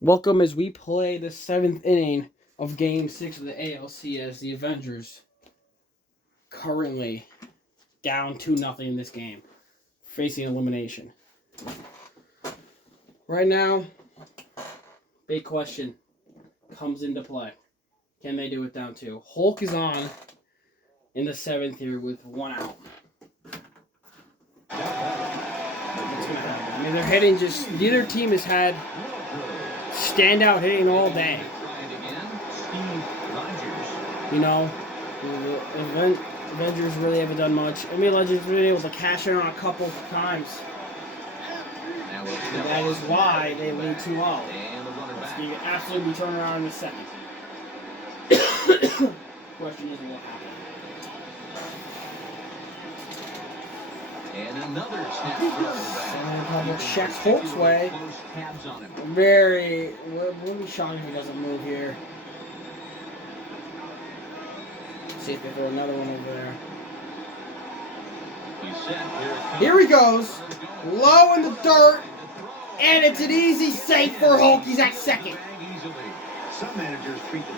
Welcome as we play the 7th inning of Game 6 of the ALCS. The Avengers currently down 2-0 in this game, facing elimination. Right now, big question comes into play. Can they do it down 2? Hulk is on in the 7th here with 1 out. What's going to happen? I mean, they're hitting just... Neither team has had standout hitting all day. You know, the Avengers really haven't done much. I mean, Legends really able to cash in on a couple of times. And that is why they lead 2-0. You can absolutely turn around in a second. Question is, what happened? And another snap. Checks Hulk's way. Wouldn't be shocked if he doesn't move here. See if they throw another one over there. Here he goes. Low in the dirt. And it's an easy save for Hulk. He's at second.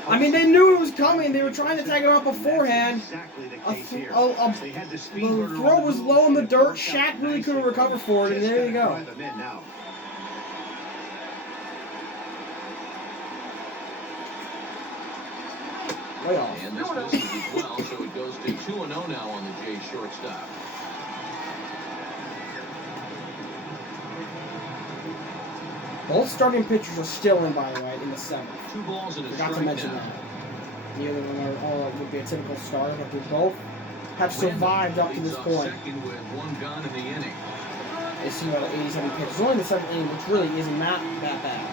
I mean, they knew it was coming. They were trying to tag it off beforehand. The throw was low in the dirt. Shaq really couldn't recover for it, and there you go. Way off. And this misses as well, so it goes to 2-0 now on the Jays shortstop. Both starting pitchers are still in, by the way, in the 7th. 2 balls and a Forgot to mention that. The other one would be a typical starter, but they both have survived up to this point. Second with 1 gun in the inning. They see about 87 pitches. Only the 7th inning, which really is not that bad.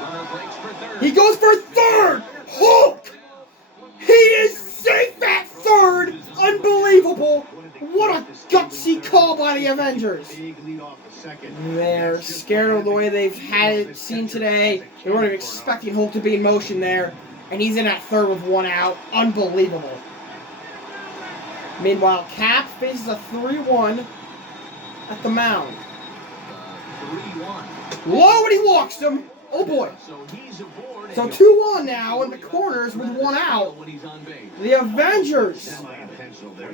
Runner breaks for third. He goes for third! Hulk! He is safe at third! Unbelievable! What a gutsy call by the Avengers! They're scared of the way they've had it seen today. They weren't expecting Hulk to be in motion there. And he's in at third with 1 out. Unbelievable. Meanwhile, Cap faces a 3-1 at the mound. 3-1. Low and he walks him. Oh boy. So 2-1 now in the corners with 1 out. The Avengers.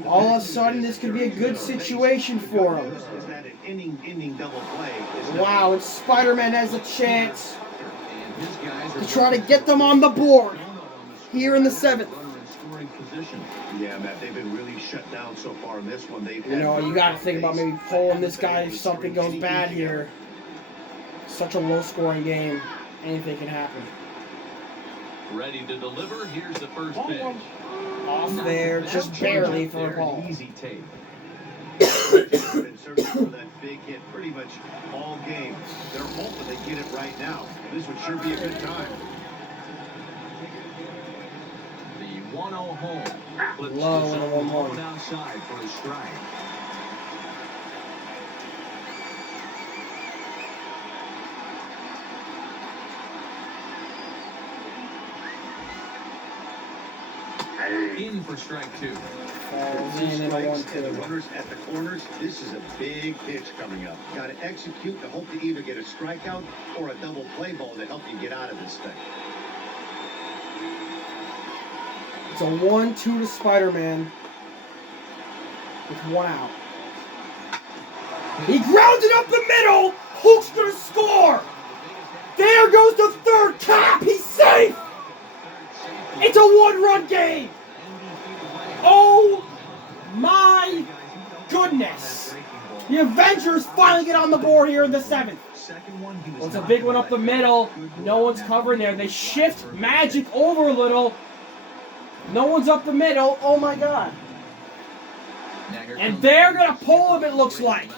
All of a sudden, this could be a good situation for them. Wow, and Spider-Man has a chance to try to get them on the board here in the 7th. Yeah, Matt, they've been really shut down so far in this one. You know, you got to think about maybe pulling this guy if something goes bad here. Such a low-scoring game. Anything can happen. Ready to deliver. Here's the first pitch. Off there, just barely for a ball. Easy take. Been searching for that big hit pretty much all game. They're hoping they get it right now. This would sure be a good time. The 1-0 home. Flips Low to and a zone 1-1. outside for a strike. In for strike 2. Falls in and a The 1-2. runners at the corners. This is a big pitch coming up. Got to execute to hope to either get a strikeout or a double play ball to help you get out of this thing. It's a 1-2 to Spider-Man with 1 out. He grounded up the middle. Hulk's gonna score. There goes the third. Cap. He's safe. It's a 1-run game. Oh my goodness. The Avengers finally get on the board here in the 7th. Well, it's a big one up the middle. No one's covering there. They shift Magic over a little. No one's up the middle. Oh my god. And they're going to pull him, it looks like.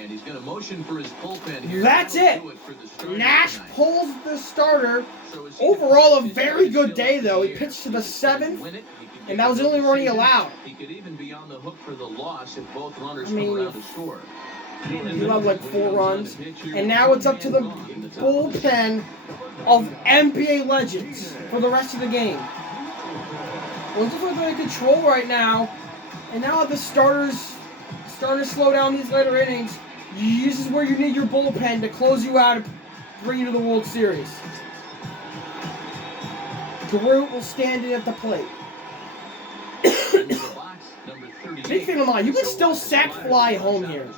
And he's going to motion for his bullpen here. That's it. Nash pulls the starter. Overall, a very good day, though. He pitched to the 7th, and that was the only run he allowed. He could even be on the hook for the loss if both runners I mean, come around to score. He allowed like 4 runs. And now it's up to the bullpen of NBA legends for the rest of the game. Well, it's just in control right now. And now the starters starting to slow down these later innings. This is where you need your bullpen to close you out bring you to the World Series. Groot will stand in at the plate. Big thing of mine, you can still sack fly home here.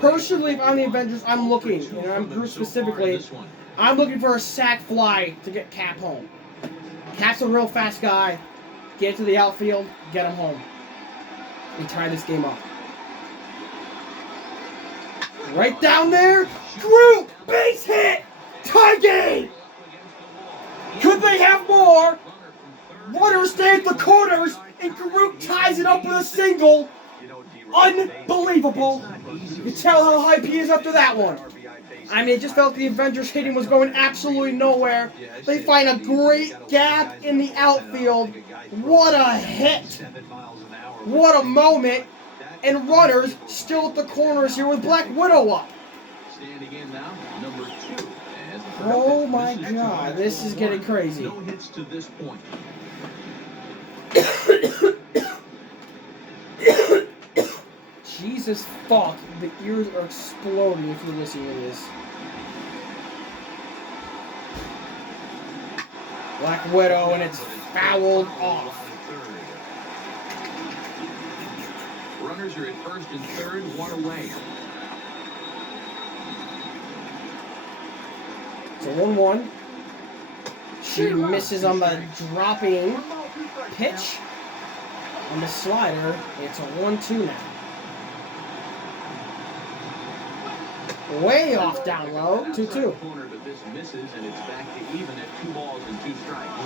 Personally, if I'm the Avengers, I'm looking, and I'm Groot specifically, I'm looking for a sack fly to get Cap home. Cap's a real fast guy. Get to the outfield, get him home. And tie this game up. Right down there, Groot, base hit, tie game. Could they have more? Runners stay at the corners, and Groot ties it up with a single. Unbelievable. You can tell how hype he is after that one. I mean, it just felt the Avengers hitting was going absolutely nowhere. They find a great gap in the outfield. What a hit. What a moment. And runners still at the corners here with Black Widow up. Oh my God, this is getting crazy. No hits to this point. Jesus fuck, the ears are exploding if you're listening to this. Black Widow, and it's fouled off. Runners are at first and third, one away. It's a 1-1. She misses on the dropping pitch. On the slider, it's a 1-2 now. Way off down low, 2-2.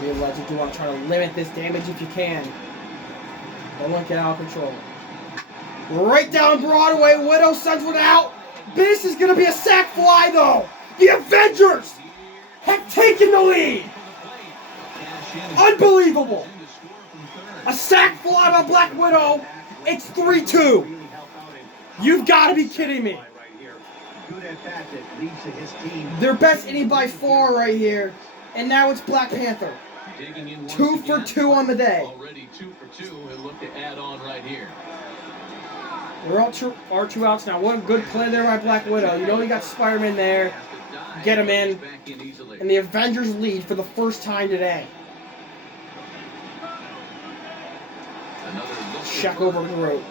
Be a legend, you want to try to limit this damage if you can. Don't let it get out of control. Right down Broadway, Widow sends one out. This is going to be a sack fly though. The Avengers have taken the lead. Unbelievable. A sack fly by Black Widow. It's 3-2. You've got to be kidding me. Their best inning by far right here. And now it's Black Panther. 2 for 2 on the day. Already 2 for 2. He'll look to add on right here. We're all two outs now. What a good play there by Black Widow. You know you got Spider-Man there. Get him in. And the Avengers lead for the first time today. Check over the road.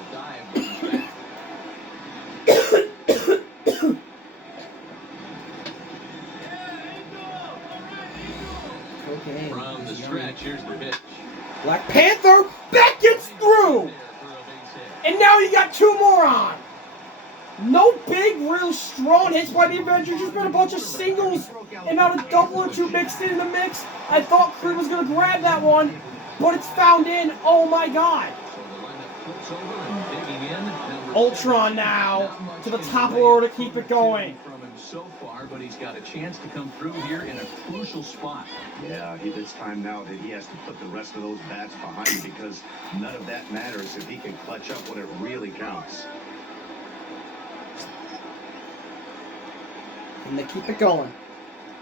Okay. From the stretch, here's the pitch. Black Panther back gets through. And now you got 2 more on. No big, real strong hits by the Avengers. Just been a bunch of singles and not a double or 2 mixed in the mix. I thought Creed was going to grab that one, but it's found in. Oh my God. Ultron now to the top of the order to keep it going. From him so far, but he's got a chance to come through here in a crucial spot. Yeah, it's time now that he has to put the rest of those bats behind him because none of that matters if he can clutch up when it really counts. And they keep it going.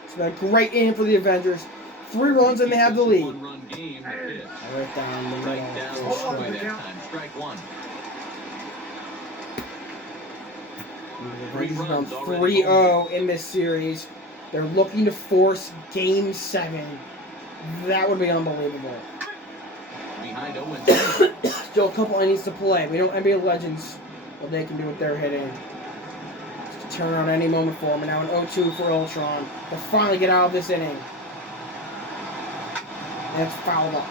It's been a great inning for the Avengers. 3 runs and they have the lead. One-run game. Right down the Strike middle. down Broadway that time. Strike 1. The Avengers have gone 3-0 in this series. They're looking to force Game 7. That would be unbelievable. Behind 0-2. Still a couple innings to play. We know NBA Legends, what they can do with their hitting. Just turn around any moment for them. And now an 0-2 for Ultron. They'll finally get out of this inning. And it's fouled up.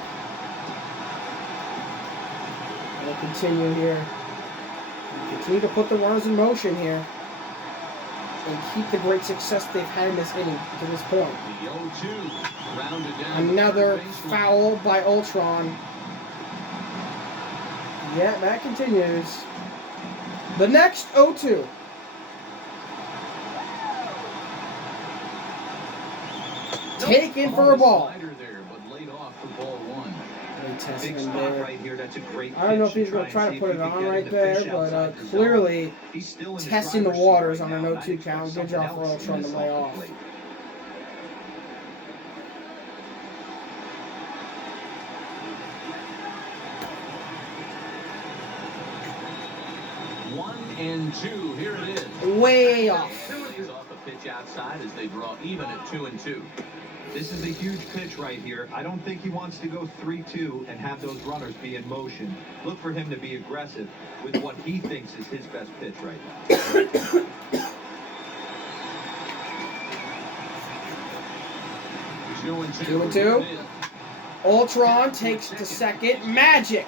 They'll continue here. Continue to put the runners in motion here. And keep the great success they've had in this inning to this point. The 0-2 rounded down. Another foul by Ultron. Yeah, that continues. The next 0-2. Taken for a ball. Testing him there. I don't know if he's going to try to put it on right there, but clearly testing the waters on an 0-2 count. Good job for Ultron to lay off. One and two. Here it is. Way off. He's off the pitch outside as they draw even at 2-2. This is a huge pitch right here. I don't think he wants to go 3-2 and have those runners be in motion. Look for him to be aggressive with what he thinks is his best pitch right now. 2-2. Ultron takes the second. Magic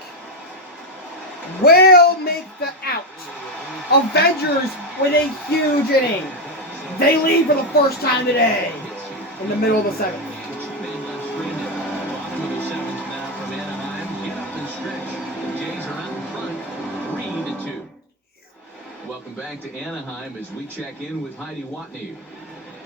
will make the out. Avengers with a huge inning. They lead for the first time today in the middle of the seventh. Welcome back to Anaheim as we check in with Heidi Watney.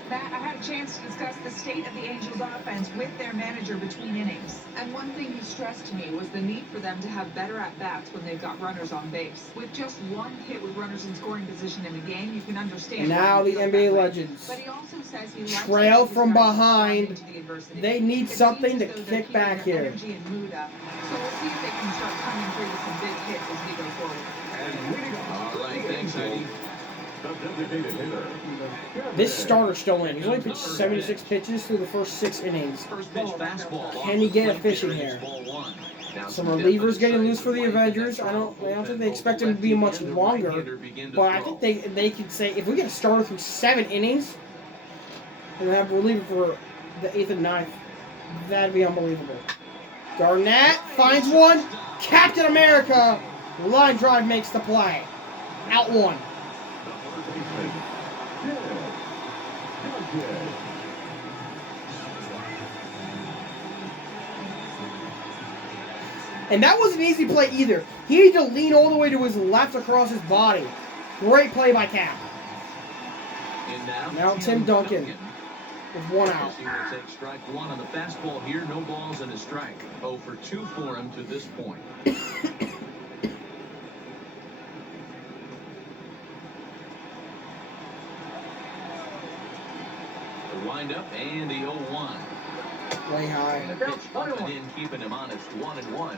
Matt, I had a chance to discuss the state of the Angels offense with their manager between innings. And one thing he stressed to me was the need for them to have better at-bats when they've got runners on base. With just one hit with runners in scoring position in the game, you can understand. And now the NBA legends. But he also says he likes trail from behind. They need something to kick back here. So we'll see if they can start coming through with some big hits as we go forward. All right, thanks, Heidi. This starter's still in. He's only pitched 76 pitches through the first 6 innings. Can he get efficient here? Some relievers getting loose for the Avengers. I don't think they expect him to be much longer. But I think they could say, if we get a starter through 7 innings, and have a reliever for the 8th and 9th, that'd be unbelievable. Garnett finds one. Captain America. Line drive makes the play. Out 1. And that wasn't an easy play either. He had to lean all the way to his left across his body. Great play by Cap. Now Tim Duncan with 1 out. He will take strike 1 on the fastball here. No balls and a strike. 0 for 2 for him to this point. Wind up and the 0-1. Way high. And the pitch coming in, keeping him honest. 1-1.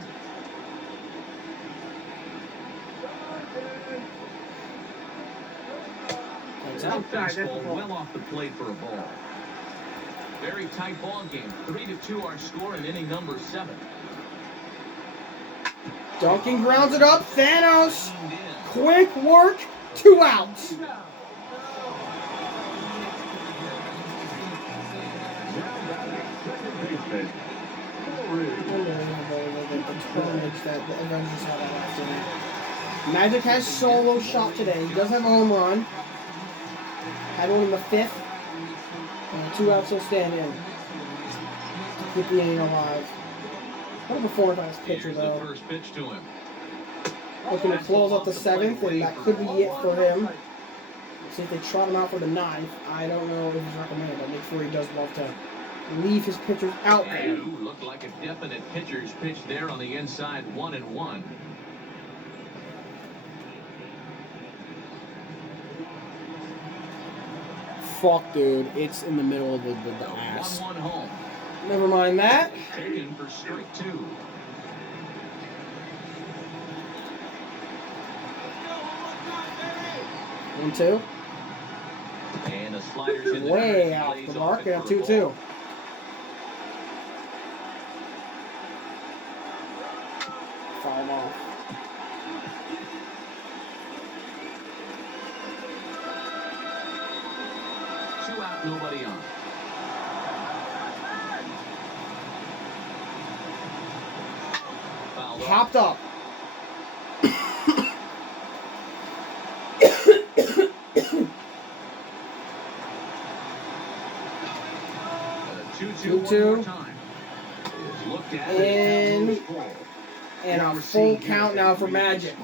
Baseball well off the plate for a ball. Very tight ball game. 3-2 our score in inning number 7. Duncan grounds it up. Thanos. Quick work. 2 outs. That the Avengers had last inning. Magic has solo shot today. He does have a home run. Had one in the 5th. And 2 outs will stand in to keep the inning alive. What a performance by this pitcher, though. First pitch to him. Looking to close out the 7th, and that could be it for him. See if they trot him out for the 9th. I don't know if he's recommended, but make sure he does love to leave his pitchers out there. Looked like a definite pitcher's pitch there on the inside. 1-1. Fuck, dude. It's in the middle of the ass. 1-1 home. Never mind that. Taken for strike 2. One, 2. And the sliders in the Way dirt. off Lays the off mark. it And a for a 2-2. ball. Foul off. Two out, nobody on. Fouled off. Popped up. 2-2. And a full count now for Magic.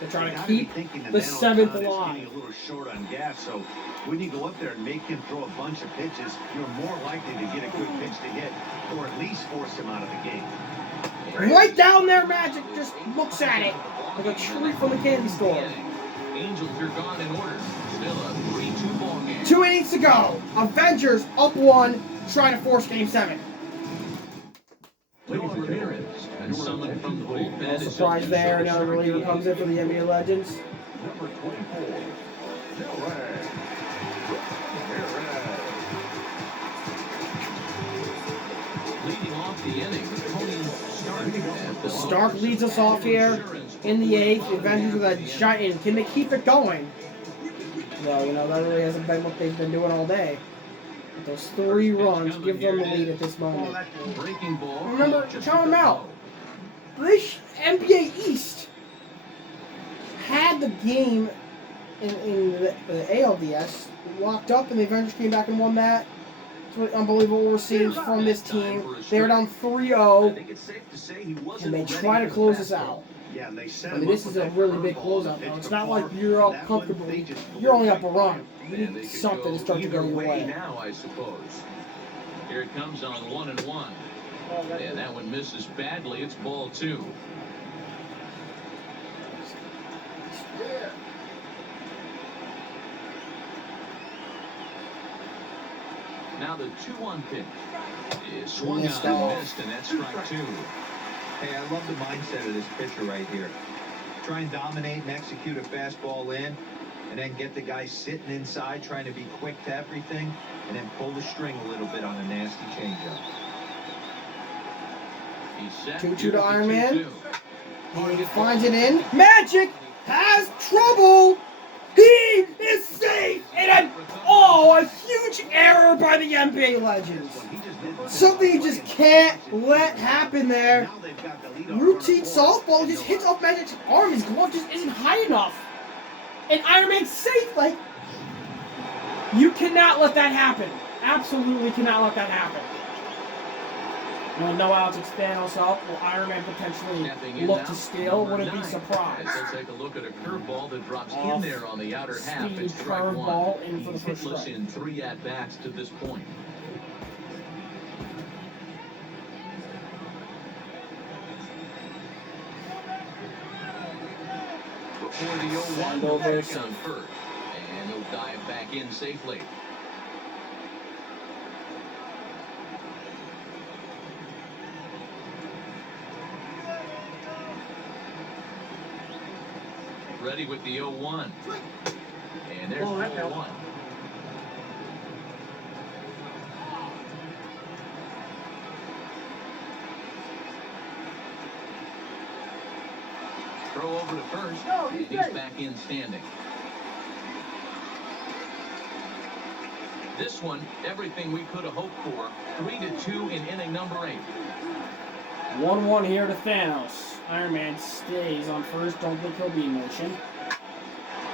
They're trying to keep the 7th alive. A little short on gas, so when you go up there and make him throw a bunch of pitches, you're more likely to get a good pitch to hit, or at least force him out of the game. Right down there, Magic just looks at it like a treat from the candy store. Angels are gone in order. Still a 3-2 ball game. 2 innings to go. Avengers up 1, trying to force Game 7. And someone from the bullpen No is surprise there. Another reliever comes in for the NBA Legends. Stark leads us off here in the 8th. The Avengers with a giant. Can they keep it going? Well, you know, that really hasn't been what they've been doing all day. But those 3 runs give them the lead at this moment. Remember, count them out. This NBA East had the game in the ALDS locked up, and the Avengers came back and won that. It's really unbelievable what we're seeing from this team. They were down 3-0, and they try to close us out. Yeah, and they I mean, this is a really big closeout now. It's not like you're up comfortably. You're only up a run. You need something to start to go your way. Now, I suppose. Here it comes on 1-1. Yeah, that one misses badly. It's ball 2. Now the 2-1 pitch is swung Missed on off. and missed, and that's strike 2. Hey, I love the mindset of this pitcher right here. Try and dominate and execute a fastball in, and then get the guy sitting inside trying to be quick to everything, and then pull the string a little bit on a nasty changeup. He's set. 2-2 to Iron Man. 2-2. He finds it in. Magic has trouble. He is safe. And a huge error by the NBA Legends. Something you just can't let happen there. Routine softball just hits off Magic's arm. His glove just isn't high enough. And Iron Man's safe. Like, you cannot let that happen. Absolutely cannot let that happen. Well, no outs, expand us up. Will Iron Man potentially look to steal? Wouldn't be surprised. Let's take a look at a curveball that drops Off in there on the outer half. speed It's strike 1. curveball in for the He's first hitless strike. in 3 at-bats to this point. Before the 0-1, Send over back on first. And he'll dive back in safely. Ready with the 0-1. And there's ball 1. Throw over to first. And he's back in standing. This one, everything we could have hoped for. 3-2 in inning number 8. 1-1 here to Thanos. Iron Man stays on first. Don't think he'll be in motion.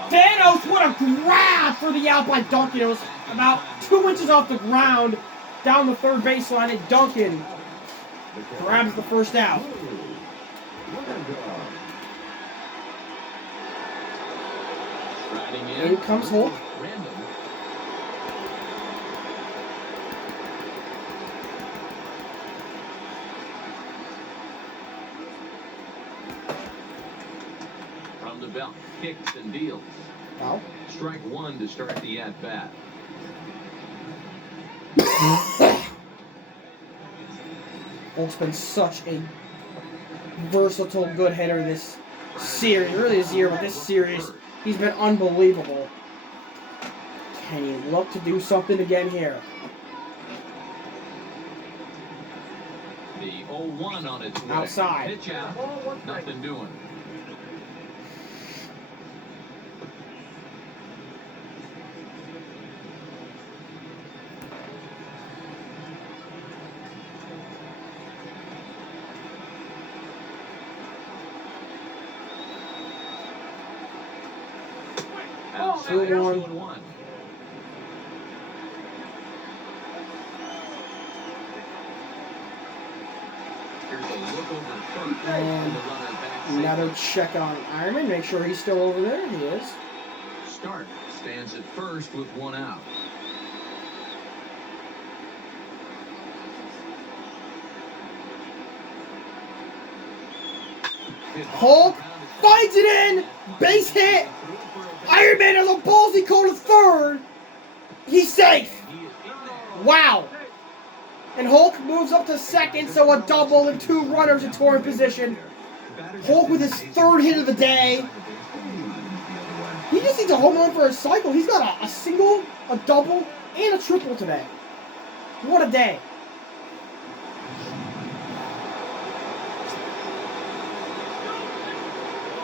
Thanos, what a grab for the out by Duncan. It was about 2 inches off the ground down the third baseline, and Duncan grabs the first out. Riding In comes Hulk. Random. From the belt, kicks and deals. Wow. Strike 1 to start the at-bat. Hulk's been such a versatile, good hitter this series. Really this year, but this series, he's been unbelievable. Can he look to do something again here? The 0-1 on its way. Outside. Pitch out. Nothing doing. Outside, 2-1. 2-1. Here's a look over first. And The runner back another safely. check on Iron Man. Make sure he's still over there. He is. Stark stands at first with 1 out. Hulk finds it in. Base hit. Iron Man has a ballsy call to third. He's safe. Wow. And Hulk moves up to second, so a double and 2 runners in scoring position. Hulk with his 3rd hit of the day. He just needs a home run for a cycle. He's got a single, a double, and a triple today. What a day.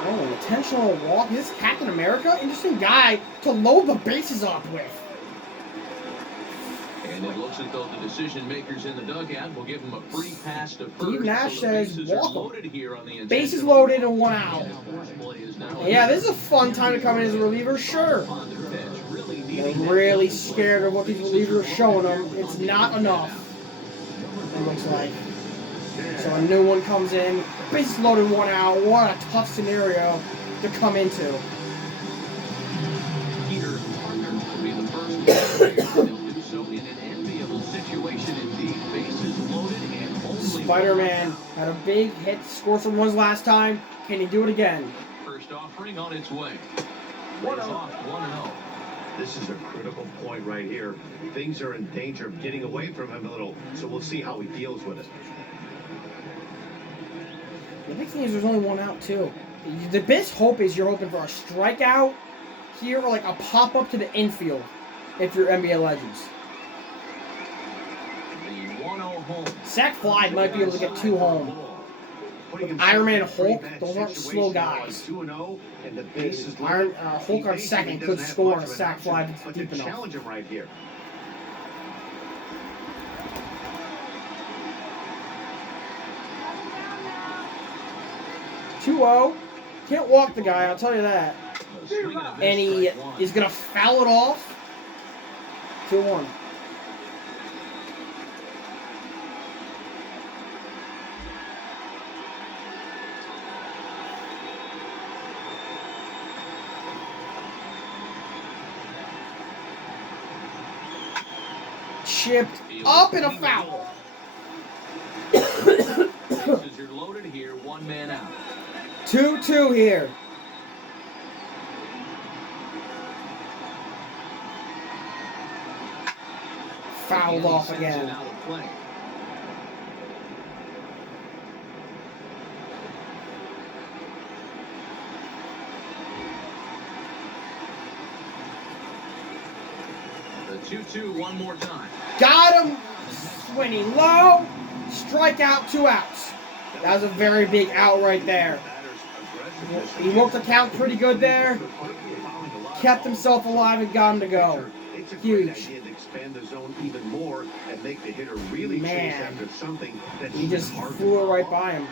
Oh, an intentional walk. Is this Captain America? Interesting guy to load the bases up with. And it looks as though the decision makers in the dugout will give him a free pass to first. Steve Nash says, walk loaded here on the bases loaded and 1 out. Yeah, this is a fun time to come in as a reliever, sure. They're really scared of what these relievers are showing them. It's not enough, it looks like. So a new one comes in, bases loaded, 1 out. What a tough scenario to come into. Peter will be the first one to do so in an enviable situation indeed. Bases loaded and only Spider-Man had a big hit, scored some runs last time. Can he do it again? first offering on its way. Lays off 1-0. This is a critical point right here. Things are in danger of getting away from him a little, so we'll see how he deals with it. The big thing is there's only 1 out, too. The best hope is you're hoping for a strikeout here or like a pop-up to the infield if you're NBA Legends. The 1-0 home. Sack Fly might be able to get 2 home. With Iron Man and Hulk, those aren't slow guys. Hulk on second could score on a sack fly if it's deep enough. Challenge him right here. "2-0, can't walk the guy, I'll tell you that." And he is gonna foul it off. 2-1. Chipped up and a foul. Bases are loaded here, 1 man out. 2-2 here. Fouled off again. Out of play. The 2-2 one more time. Got him. Swinging low. Strikeout, 2 outs. That was a very big out right there. He worked the count pretty good there. Kept himself alive and got him to go. Huge. Expand the zone even more and make the hitter really chase after something that He just flew it right by him.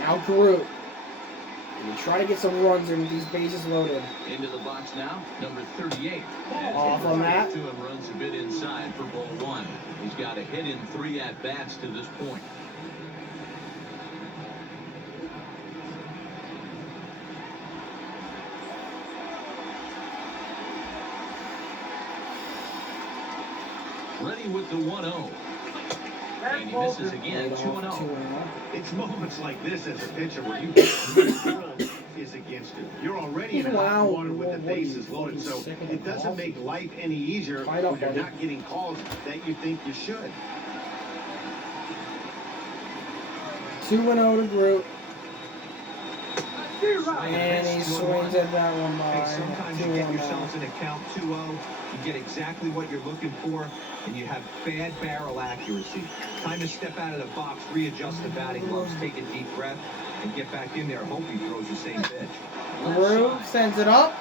Now Groot. And try to get some runs in with these bases loaded. Into the box now, number 38. Off on that. To him runs a bit inside for ball 1. He's got a hit in 3 at-bats to this point. Ready with the 1-0. And he misses again, 2-0. It's moments like this as a pitcher where you the world is against you. You're already in hot water with the bases loaded, so it doesn't make life any easier when you're not getting calls that you think you should. 2-0 to Groot. And he swings at that one by. Sometimes you get yourselves in a count 2-0, you get exactly what you're looking for, and you have bad barrel accuracy. Time to step out of the box, readjust the batting gloves, take a deep breath, and get back in there. Hope he throws the same pitch. Groot sends it up,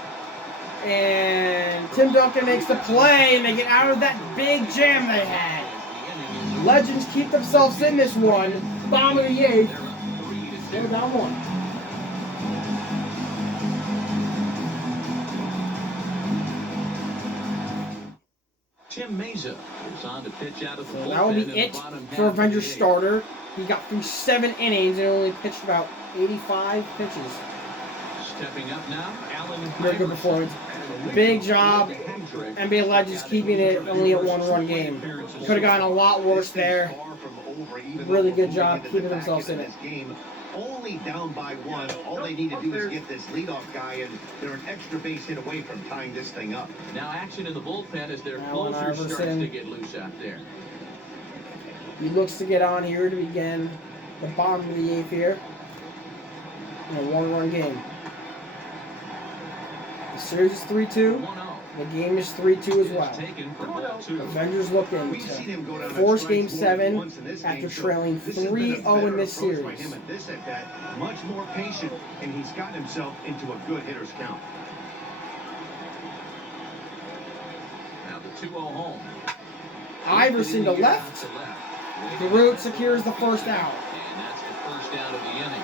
and Tim Duncan makes the play, and they get out of that big jam they had. Legends keep themselves in this one. Bottom of the 8th. They're down 1. Tim Mesa is on to pitch out of the So bullpen. that will be in the it bottom for half of Avengers the 8th. starter. He got through 7 innings and only pitched about 85 pitches. Stepping up now, Allen Very good performance. Big job. NBA Legends keeping it only a 1-run game. Could have gotten a lot worse there. Really good job keeping themselves in it. Only down by 1. All they need to do is get this leadoff guy, and they're an extra base hit away from tying this thing up. Now action in the bullpen as their Allen closer starts Iverson. to get loose out there. He looks to get on here to begin the bottom of the 8th here. In a 1-run game. The series is 3-2. 1-0. The game is 3-2 as well. Taken for ball 2. Avengers looking We've seen him go down to on force strikes Game more than 7 once in this after game, so trailing this has been a 3-0 in better this approach by series. him at this at bat, much more patient, and he's gotten himself into a good hitter's count. Now the 2-0 home. Iverson to left. DeRoot secures the first out. And that's the first out of the inning.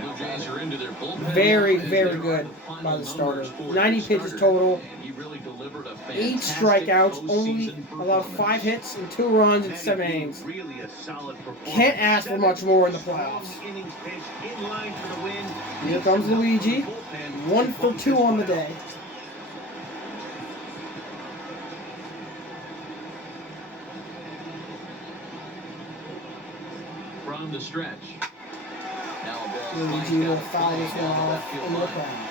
Blue Jays are into their bullpen. Very, very good by the starter. 90 pitches total. He really delivered a 8 strikeouts, only allowed 5 hits and 2 runs in 7 innings. Really a solid performance. Can't ask for much more in the playoffs. Innings pitched in line for the win. Here comes Luigi. 1 for 2 on the day. From the stretch. Now a ball Luigi will foul this one off in the corner.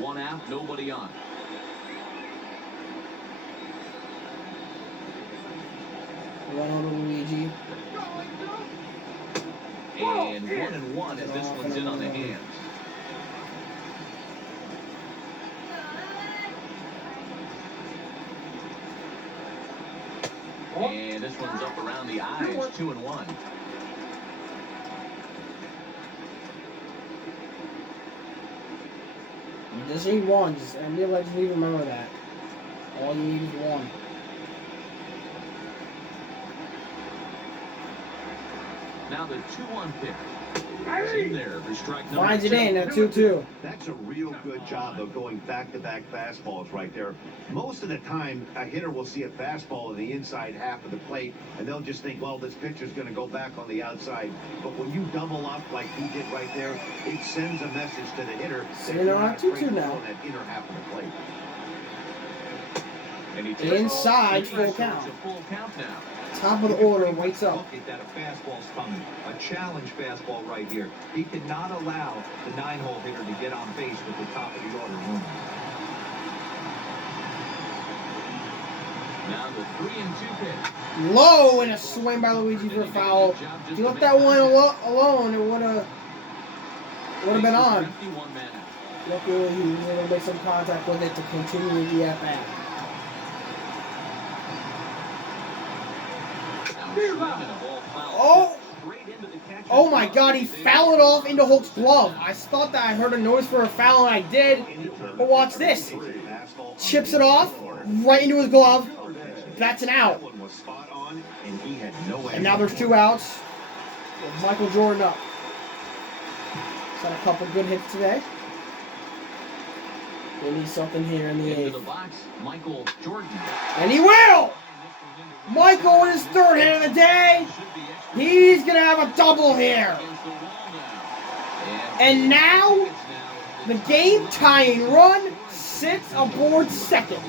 One out, nobody on. One on to Luigi. And 1-1 as this one's in on the hands. And this one's up around the eyes, 2-1. You just need one. Just NBA Legends need to remember that. All you need is one. Now the 2-1 pitch. It's in there for strike number Finds it 2. in at 2-2. That's a real good job of going back-to-back fastballs right there. Most of the time, a hitter will see a fastball in the inside half of the plate, and they'll just think, well, this pitcher's going to go back on the outside. But when you double up like he did right there, it sends a message to the hitter So that you're you're not not afraid 2-2 to now. go on that inner half of the plate. And he takes Inside, off. full count. It's a full count now. Top of the order waits up. Look at that, a fastball's coming. A challenge fastball right here. He cannot allow the 9-hole hitter to get on base with the top of the order moving. Now the 3-2 pitch. Low and a swing by Luigi for a foul. If you let that one alone, it would have been on. 51 man out. Luckily, he was able to make some contact with it to continue the at-bat. Oh! Oh my God, he fouled it off into Hulk's glove. I thought that I heard a noise for a foul, and I did. But watch this. Chips it off, right into his glove. That's an out. And now there's 2 outs. With Michael Jordan up. He's had a couple good hits today. They need something here in the Into 8th. the box, Michael Jordan. And he will! Michael with his 3rd hit of the day. He's going to have a double here. And now, the game-tying run sits aboard second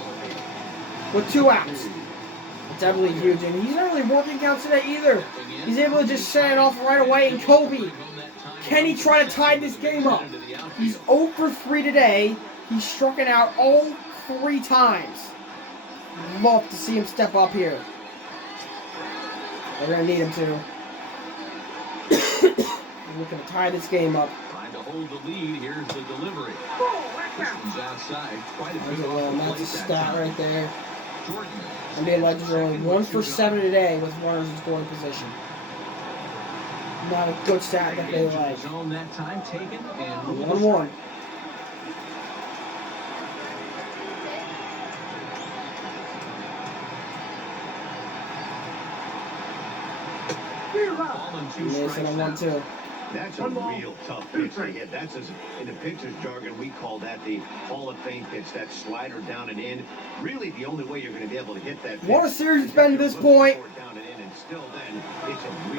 with 2 outs. It's absolutely huge. And he's not really working counts today either. He's able to just set it off right away. And Kobe, can he try to tie this game up? He's 0 for 3 today. He's struck it out all 3 times. Love to see him step up here. They're going to need him to. Looking to tie this game up. Trying to hold the lead. Here's the delivery. This one's outside. Quite a bit That's a stat right there. Jordan. NBA Legends are only 1 for 7 today with runners in scoring position. Not a good stat that they like. Zone that time taken and 1-1. Mason on 1-2. That's a real tough pitch to hit. That's, in the pitcher's jargon, we call that the Hall of Fame pitch. That slider down and in. Really, the only way you're going to be able to hit that pitch. What a series it's been to this point.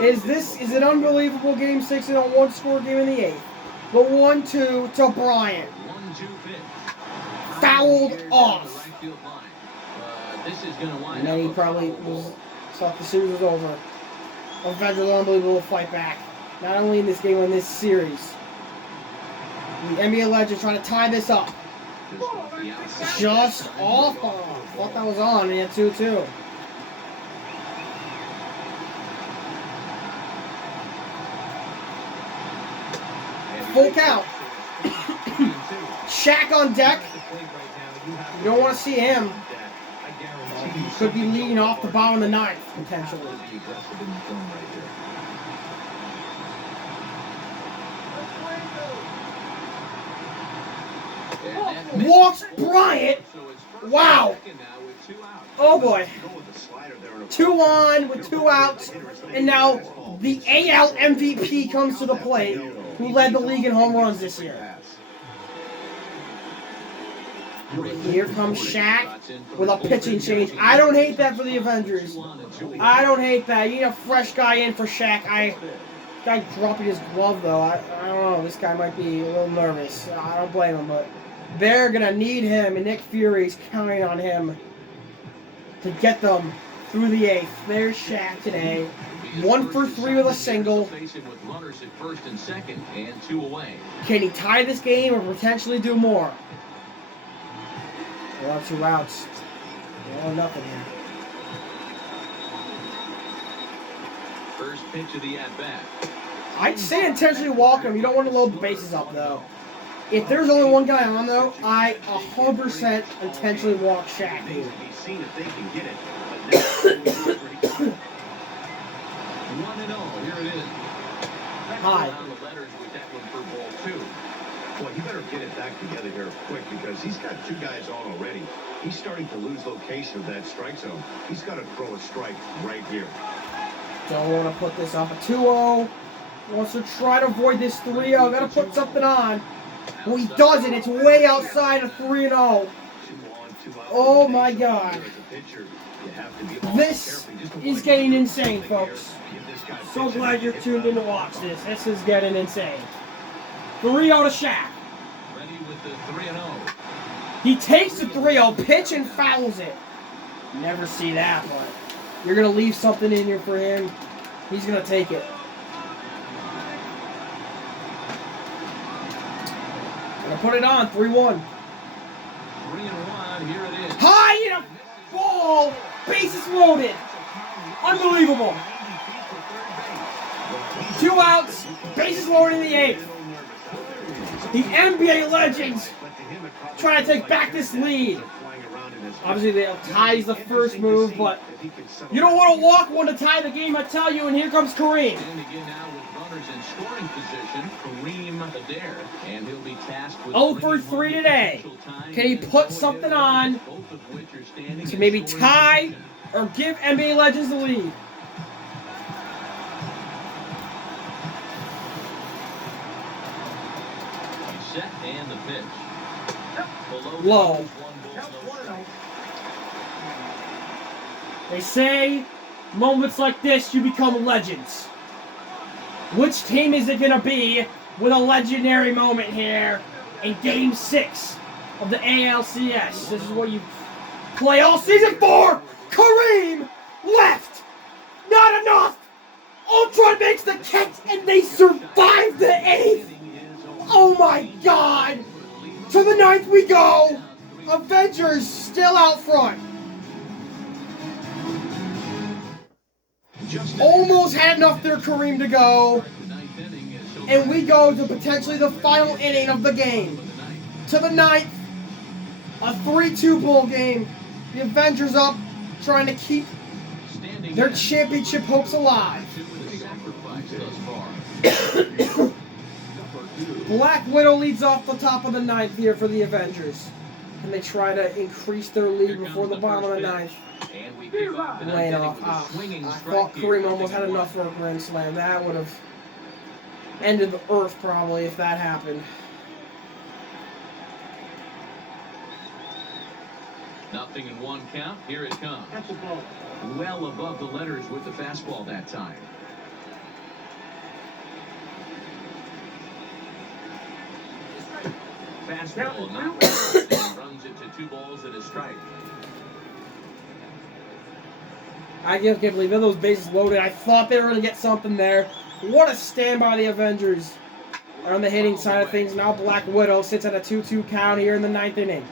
Is an unbelievable Game 6 in a 1-score game in the 8th. The 1-2 to Bryant. 1-2 pitch. Fouled off. This is going to wind And then he probably thought the series was over. Avengers unbelievable fight back. Not only in this game, but in this series. The NBA Legends trying to tie this up. Just off. Thought that was on. Yeah, 2-2. Full count. Shaq on deck. You don't want to see him. He could be leading off the bottom of the ninth, potentially. Walks Bryant. Wow. Oh boy. 2 on with 2 outs. And now the AL MVP comes to the plate, who led the league in home runs this year. Here comes Shaq with a pitching change. I don't hate that for the Avengers. I don't hate that. You need a fresh guy in for Shaq. Guy dropping his glove, though. I don't know. This guy might be a little nervous. I don't blame him, but they're going to need him, and Nick Fury's counting on him to get them through the 8th. There's Shaq today. 1 for 3 with a single. Can he tie this game or potentially do more? 2 outs. Nothing here. First pitch of the at-bat. I'd say intentionally walk him. You don't want to load the bases up, though. If there's only one guy on, though, I 100% intentionally walk Shaq here. 1-0, here it is. High. Well, he better get it back together here quick because he's got 2 guys on already. He's starting to lose location of that strike zone. He's got to throw a strike right here. Don't want to put this off a 2-0. Wants to try to avoid this 3-0. Got to put something on. Well, he doesn't. It's way outside of 3-0. Oh, my God. This is getting insane, folks. So glad you're tuned in to watch this. This is getting insane. 3-0 to Shaq. Ready with the 3-0. He takes the 3-0, pitch and fouls it. Never see that, but you're going to leave something in here for him. He's going to take it. Going to put it on, 3-1. 3-1, here it is. High in a ball, bases loaded. Unbelievable. 2 outs, bases loaded in the 8th. The NBA legends trying to take back this lead. Obviously, they ties the first move, but you don't want to walk one to tie the game, I tell you, and here comes Kareem. And again now with runners in scoring position, Kareem Adair, and he'll be tasked with 0 for 3 today. Can he put something on to maybe tie or give NBA legends the lead? Set and the pitch. Low. They say moments like this you become legends. Which team is it going to be with a legendary moment here in Game 6 of the ALCS? This is what you play all season for. Kareem left. Not enough. Ultron makes the catch and they survive the 8th. Oh my God! To the 9th we go! Avengers still out front. Almost had enough there, Kareem, to go. And we go to potentially the final inning of the game. To the 9th. A 3-2 bowl game. The Avengers up, trying to keep their championship hopes alive. Black Widow leads off the top of the 9th here for the Avengers. And they try to increase their lead before the bottom of the 9th. Laying off. I thought Kareem almost had enough for a grand slam. That would have ended the earth probably if that happened. Nothing in 1 count. Here it comes. Well above the letters with the fastball that time. Fastball not runs it to 2 balls and a strike. I can't believe it. Those bases loaded. I thought they were going to get something there. What a stand by the Avengers. on the hitting side of things. Now Black Widow sits at a 2-2 count here in the 9th inning.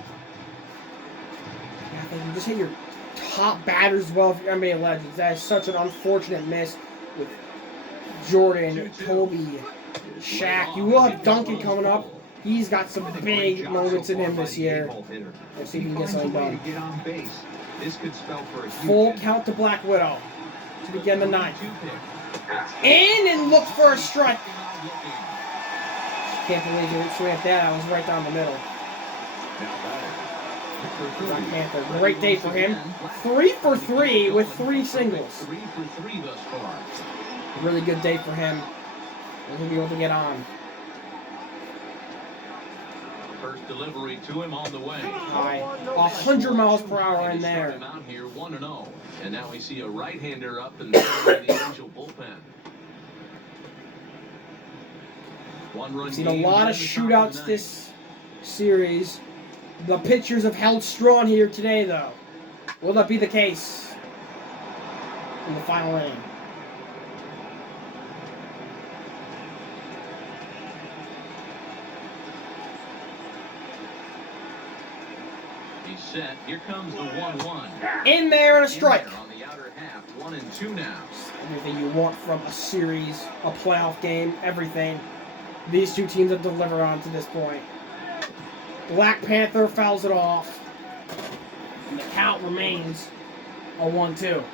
Yeah, I think you just hit your top batters as well for your NBA Legends. That is such an unfortunate miss with Jordan, Kobe, Shaq. You will have Duncan coming up. He's got some big moments in him this year. Let's see if he can get something done. Full count to Black Widow to begin the 9th. In and look for a strike. Can't believe you didn't swing at that. I was right down the middle. Black Panther, great day for him. 3 for 3 with 3 singles. 3 for 3 thus far. Really good day for him. He'll be able to get on. First delivery to him on the way. High. 100 miles per hour in there. Him out here 1-0. And now we see a right-hander up in the Angel bullpen. We've seen a lot of shootouts this series. The pitchers have held strong here today, though. Will that be the case in the final inning? He's set. Here comes the 1-1. In there and a strike. On the outer half, 1-2 now. Everything you want from a series, a playoff game, everything. These two teams have delivered on to this point. Black Panther fouls it off. And the count remains a 1-2.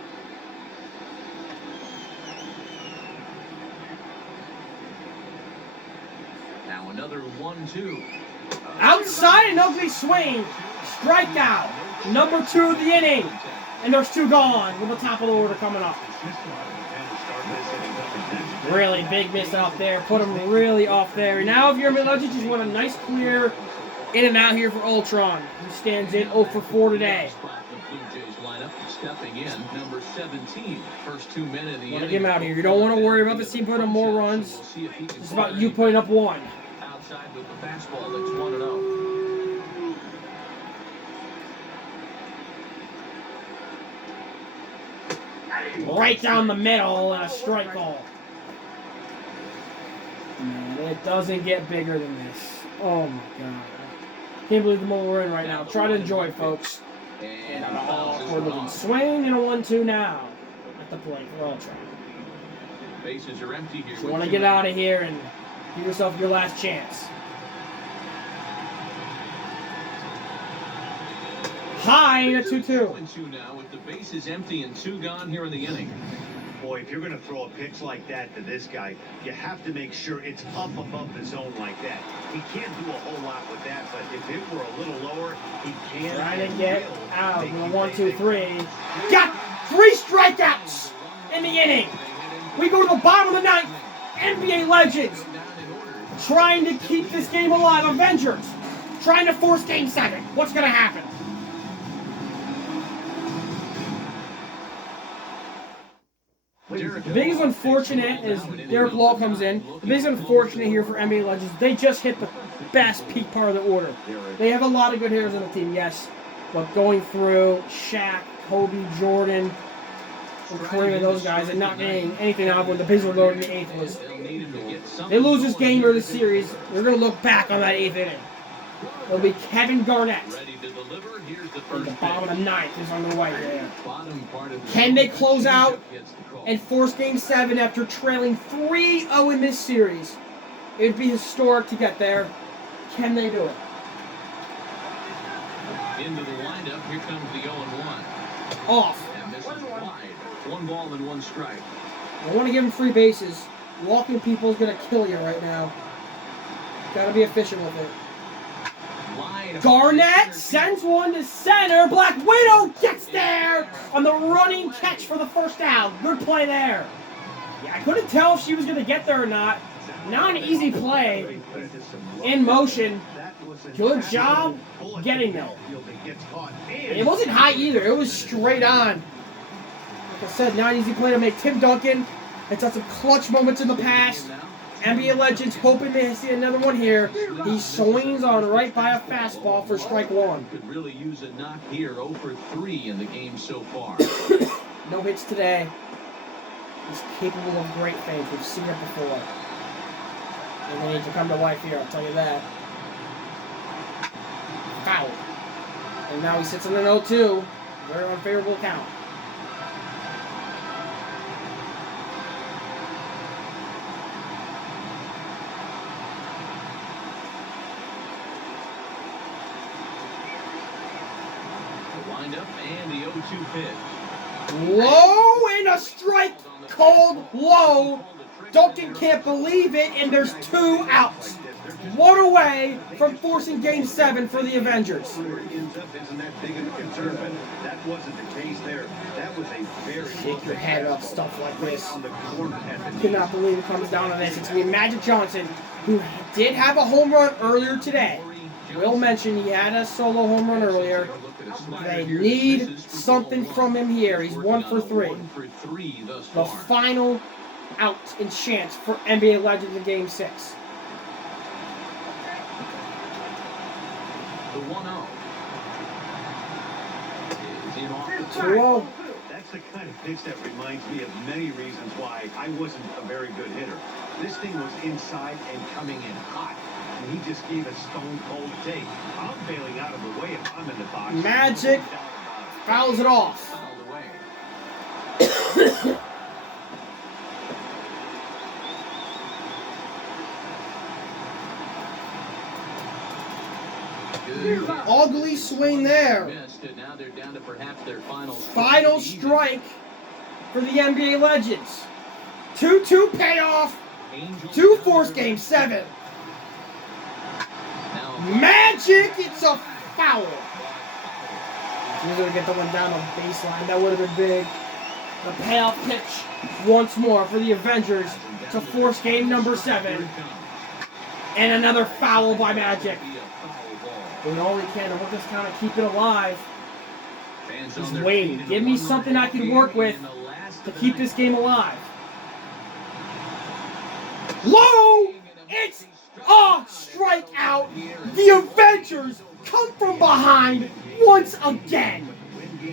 Now another 1-2. Outside an ugly swing. Strikeout. Number 2 of the inning. And there's 2 gone with the top of the order coming up. Really big miss out there. Put him really off there. Now if you're a Legend, just want a nice clear in and out here for Ultron. He stands in 0 for 4 today. Stepping in, number 17. First 2 men in the Want to get him out here. You don't want to worry about this team putting up more runs. It's about you putting up 1. Outside with the fastball, that's 1-0. Right down the middle and a strike ball. Man, it doesn't get bigger than this. Oh my god. Can't believe the moment we're in right now. Try to enjoy it, folks. And an awkward looking swing and a 1-2 now at the plate for Ultron. Bases are empty here. So you want to get out of here and give yourself your last chance. High and a 2-2. 2-2 now with the bases empty and 2 gone here in the inning. Boy, if you're going to throw a pitch like that to this guy, you have to make sure it's up above the zone like that. He can't do a whole lot with that, but if it were a little lower, he can. Trying to get out. 1-2-3. Got 3 strikeouts in the inning. We go to the bottom of the 9th. NBA Legends trying to keep this game alive. Avengers trying to force Game 7. What's going to happen? The biggest unfortunate is Derek Law comes in. The biggest unfortunate here for NBA Legends, they just hit the best peak part of the order. They have a lot of good hitters on the team, yes. But going through Shaq, Kobe, Jordan, and Kareem and those guys and not getting anything out of when the Bigs were loaded in the 8th was... They lose this game or this series, they're going to look back on that 8th inning. It'll be Kevin Garnett. And the bottom of the 9th is on the way there. Can they close out and force Game 7 after trailing 3-0 in this series? It would be historic to get there. Can they do it? Into the windup, here comes the 0-1. Off. And this is wide. 1 ball and 1 strike. I want to give him 3 bases. Walking people is going to kill you right now. Got to be efficient with it. Garnett sends one to center. Black Widow gets there on the running catch for the first out. Good play there. Yeah, I couldn't tell if she was going to get there or not. Not an easy play. In motion. Good job getting there. It wasn't high either. It was straight on. Like I said, not an easy play to make. Tim Duncan has had some clutch moments in the past. NBA Legends hoping to see another one here. He swings on right by a fastball for strike 1. Could really use a knock here. 0 for 3 in the game so far. No hits today. He's capable of great things. We've seen it before. And they need to come to life here, I'll tell you that. Foul. And now he sits in an 0-2. Very unfavorable count. Wind up and the 0-2 pitch. Low and a strike called low. Duncan can't believe it, and there's 2 outs. 1 away from forcing Game 7 for the Avengers. Isn't that big of a concern, but that wasn't the case there. That was a very Shake your head up, stuff like this. on the corner at the Cannot believe it comes down to this. It's going to be Magic Johnson, who did have a home run earlier today. Will mention he had a solo home run earlier. They need something from him here. He's 1 for 3. The final out and chance for NBA Legends in Game 6. The 1-0 is in off the 2-0. That's the kind of pitch that reminds me of many reasons why I wasn't a very good hitter. This thing was inside and coming in hot, and he just gave a stone-cold take. I'm bailing out of the way if I'm in the box. Magic fouls it off. fouled away. Good. Ugly swing there. Missed it. Now they're down to perhaps their Final strike for the NBA Legends. 2-2 payoff to force Game 7. Magic, it's a foul. He's going to get the one down on the baseline. That would have been big. The payoff pitch once more for the Avengers to force Game number 7. And another foul by Magic. Doing all he can to work this count and keep it alive. He's waiting. Give me something I can work with to keep this game alive. Low! It's a strikeout. The Avengers come from behind once again.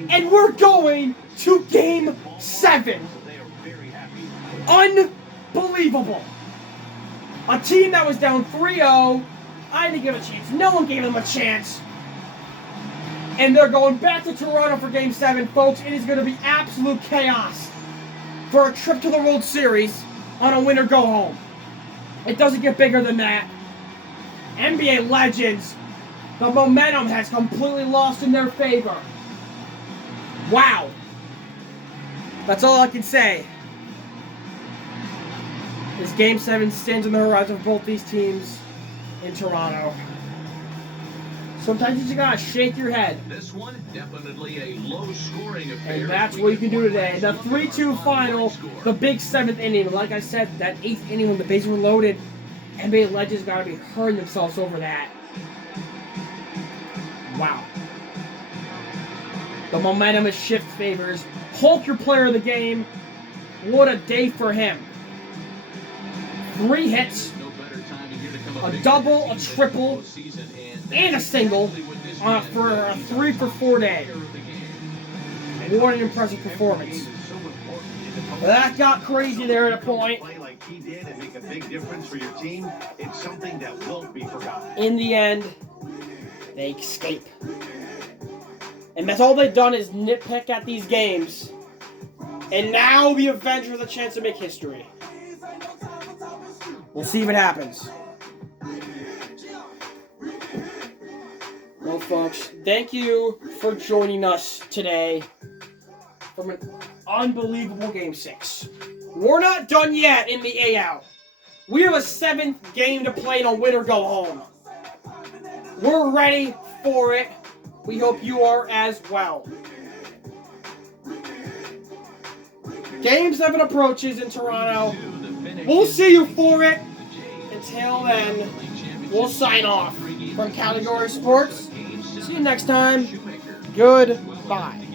And we're going to Game 7. Unbelievable. A team that was down 3-0. I didn't give a chance. No one gave them a chance. And they're going back to Toronto for Game 7, folks. It is going to be absolute chaos for a trip to the World Series on a win or go home. It doesn't get bigger than that. NBA Legends, the momentum has completely lost in their favor. Wow. That's all I can say. This Game 7 stands on the horizon for both these teams in Toronto. Sometimes you just gotta shake your head. This one, definitely a low-scoring affair. And that's what you can do today. The 3-2 final, the big 7th inning. Like I said, that 8th inning when the bases were loaded, NBA Legends gotta be hurting themselves over that. Wow. The momentum is shift favors. Hulk, your player of the game. What a day for him. 3 hits. A double, a triple, and a single for a 3 for 4 day. What an impressive performance. That got crazy there at a point. Play like he did and make a big difference for your team. It's something that won't be forgotten. In the end, they escape. And that's all they've done is nitpick at these games. And now the Avengers have a chance to make history. We'll see if it happens. Well, folks, thank you for joining us today from an unbelievable Game 6. We're not done yet in the AL. We have a 7th game to play in a win or go home. We're ready for it. We hope you are as well. Game 7 approaches in Toronto. We'll see you for it. Until then, we'll sign off from Category Sports. See you next time. Goodbye.